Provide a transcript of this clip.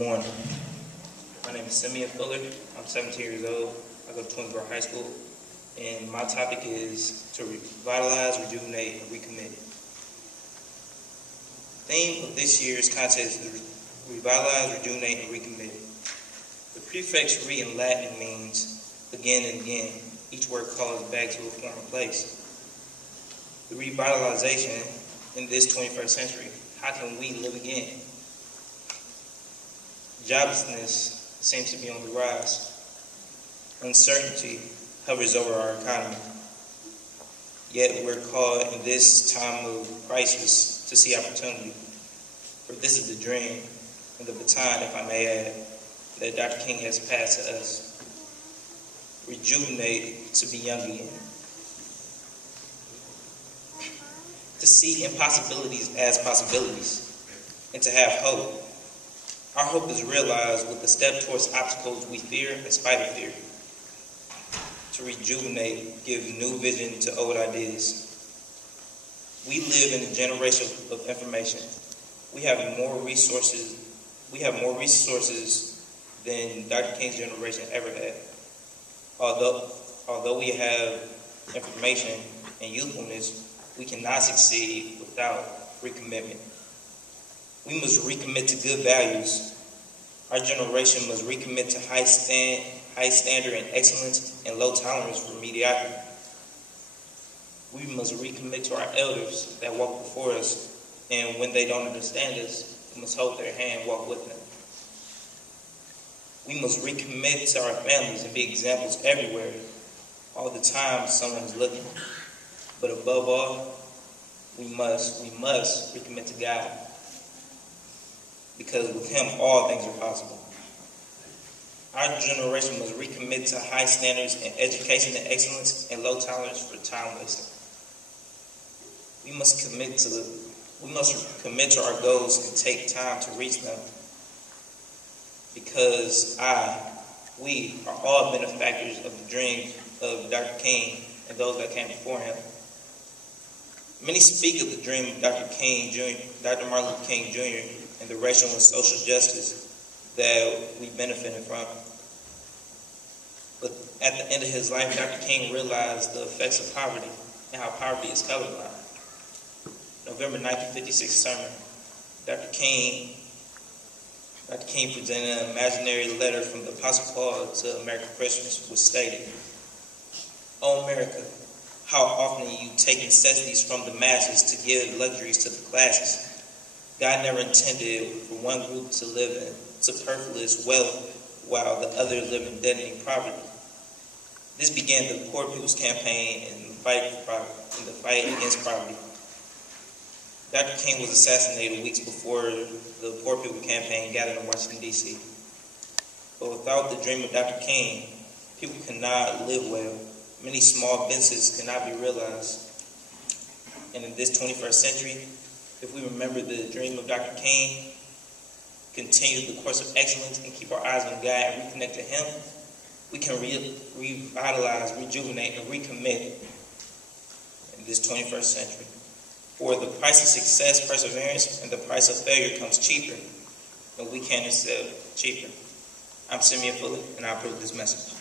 morning. My name is Simeon Fuller. I'm 17 years old. I go to Twinsboro High School. And my topic is to revitalize, rejuvenate, and recommit. The theme of this year's contest is revitalize, rejuvenate, and recommit. The prefix re in Latin means again and again. Each word calls back to a former place. The revitalization in this 21st century, how can we live again? Joblessness seems to be on the rise. Uncertainty hovers over our economy. Yet we're called in this time of crisis to see opportunity. For this is the dream and the baton, if I may add, that Dr. King has passed to us. Rejuvenate, to be young again. To see impossibilities as possibilities, and to have hope. Our hope is realized with the step towards obstacles we fear in spite of fear. To rejuvenate, give new vision to old ideas. We live in a generation of information. We have more resources than Dr. King's generation ever had. Although we have information and youthfulness, we cannot succeed without recommitment. We must recommit to good values. Our generation must recommit to high standard and excellence and low tolerance for mediocrity. We must recommit to our elders that walk before us, and when they don't understand us, we must hold their hand and walk with them. We must recommit to our families and be examples everywhere. All the time someone is looking. But above all, we must recommit to God. Because with Him, all things are possible. Our generation must recommit to high standards in education and excellence and low tolerance for time wasting. We must commit to our goals and take time to reach them. Because we are all benefactors of the dream of Dr. King and those that came before him. Many speak of the dream of Dr. Martin Luther King Jr. and the racial and social justice that we benefited from. But at the end of his life, Dr. King realized the effects of poverty and how poverty is colorblind. November 1956 sermon, Dr. King presented an imaginary letter from the Apostle Paul to American Christians, which stated, "O America, how often you take necessities from the masses to give luxuries to the classes. God never intended for one group to live in superfluous wealth while the others live in debt and poverty." This began the Poor People's Campaign in the fight against poverty. Dr. King was assassinated weeks before the Poor People Campaign gathered in Washington, D.C. But without the dream of Dr. King, people cannot live well. Many small businesses cannot be realized. And in this 21st century, if we remember the dream of Dr. King, continue the course of excellence, and keep our eyes on God and reconnect to Him, we can revitalize, rejuvenate, and recommit in this 21st century. For the price of success, perseverance, and the price of failure comes cheaper, and we can't accept cheaper. I'm Simeon Fuller, and I approve this message.